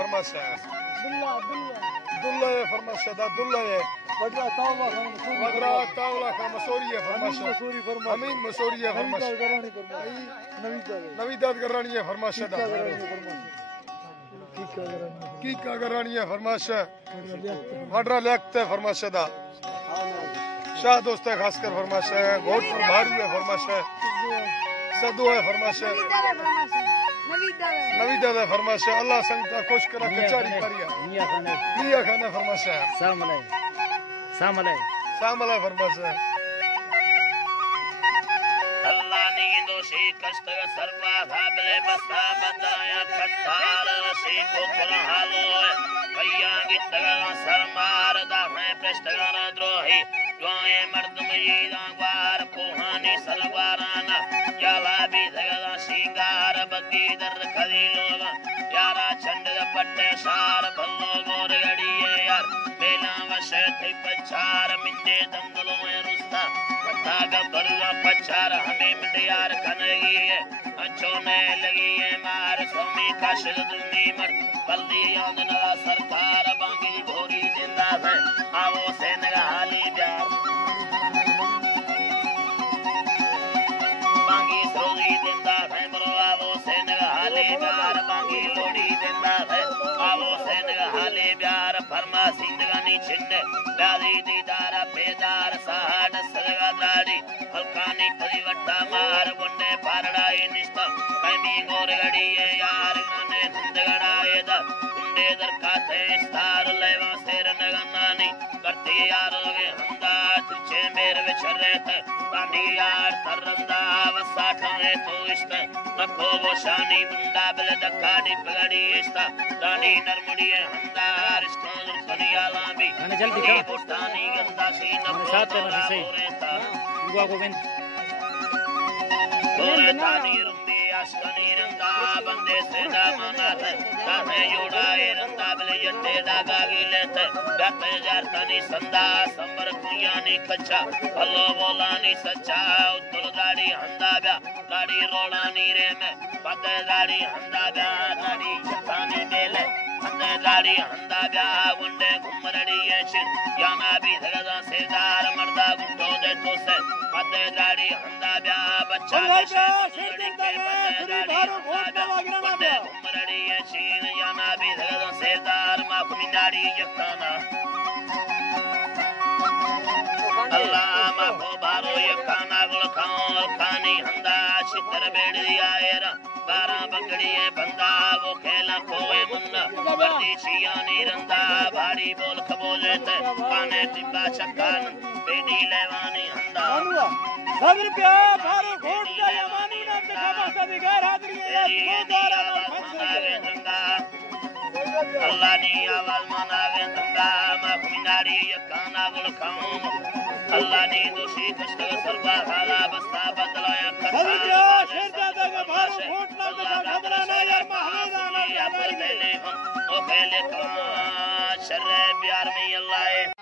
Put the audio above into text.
फरमाश है दुल्ला है फरमाश है दुल्ला है वगरा तावला का मसूरी है फरमाश अमीन मसूरी है फरमाश नवीदाद करानी है फरमाश की का करानी है फरमाश वडरा लियाकत है फरमाश शाह दोस्त है खासकर फरमाश है घोट मारू है फरमाश है सदू है फरमाश है नवीदाद है फरमाश है अल्लाह संगता खुश करा कचारी करिया मियां खाना फरमाश है सामले फरमाश है अल्लाह ने दोषी कष्ट सर्वा भाबले बस्ता बदाया कट्टार सी को कुरहालो भैया गितगा सरमार दा है प्रष्टगार द्रोही द्वाए मर्द मजीदा ग्वार कोहानी सलवाराना याला भी धगदा सिंगार बगी दर खदी लोग यारा चंड पट्टे सार भल्लो गोर गड़िए यार बेला वशे थे पचार मिंडे दंगलो में रुस्ता पता गबरुआ पचार हमें मिंडे यार कनगी है अच्छो ने लगी है मार सोमी का शिल दुनी मर बल्दी यादना सरकार बांगी घोरी जिंदा है आवो से नगाली प्यार बांगी सोरी जिंदा है बरो आवो से नगाली प्यार बांगी लोड़ी जिंदा है आवो से नगाली प्यार फरमा सिंदगानी छिन्न दादी दीदार बेदार साहड सदगा दाड़ी हल्कानी परिवट्टा मार गुंडे पारड़ाई निष्ठा कैमी गोर गड़ी है यार गाने नंदगड़ाए दा गुंडे दर काथे स्टार लेवा शेर नगनानी करती यार वे हंदा तुझे मेरे विचरे थे तानी यार तरंदा वसाठा है तो इष्ट रखो वो शानी बुंदा बल दकाड़ी पगड़ी इष्टा तानी नरमुड़ी है हंदा रिश्ता दुनिया लांबी जल्दी का बुटानी गंदा सी नबो साथ में सही युवा गोविंद गोरे तानी रुंबी आशकनी रंदा बंदे से दामना है ताहे योड़ाए रंदा बले यट्टे दागा गिलेते गाते जारतानी संदा संबर कुयानी कच्चा हल्लो बोलानी सच्चा उत्तुल गाड़ी हंदा ब्या गाड़ी रोड़ानी रे में पते गाड़ी हंदा ब्या गाड़ी छतानी मेले हंदे गाड़ी हंदा ब्या गुंडे घुमरड़ी ये छिन याना भी धगदा सेदार मर्दा गुंडो दे तो से पते गाड़ी हंदा ब्या बच्चा के गुंडे के पते गाड़ी हंदा ब्या गुंडे घुमरड़ी ये छिन याना भी धगदा सेदार माखुमी नाड़ी यकाना अल्लाह माखो बारो यकाना गुलखाओ खानी हंदा शितर बेड़ी आएरा बारा बंगड़िए बंदा वो खेला कोए मुन्ना बड़ी छियानी रंदा भाड़ी बोल खबोले ते पाने टिब्बा चक्कान बेड़ी लेवानी हंदा सब्र पे बारो घोट का यमानी नाम के खामा सदी गैर हाजिरी है दोबारा मनावे रंगा अल्लाह नी आवाज मनावे रंगा मखमिनारी यकाना गुलखाओ अल्लाह ने दोषी कष्ट सर्वा हाला बस्ता बदलाया खता शेरजादा का भारो घोट नाम के घबराना यार महाराना या पर देले हम ओ खेले का शर्र प्यार में अल्लाह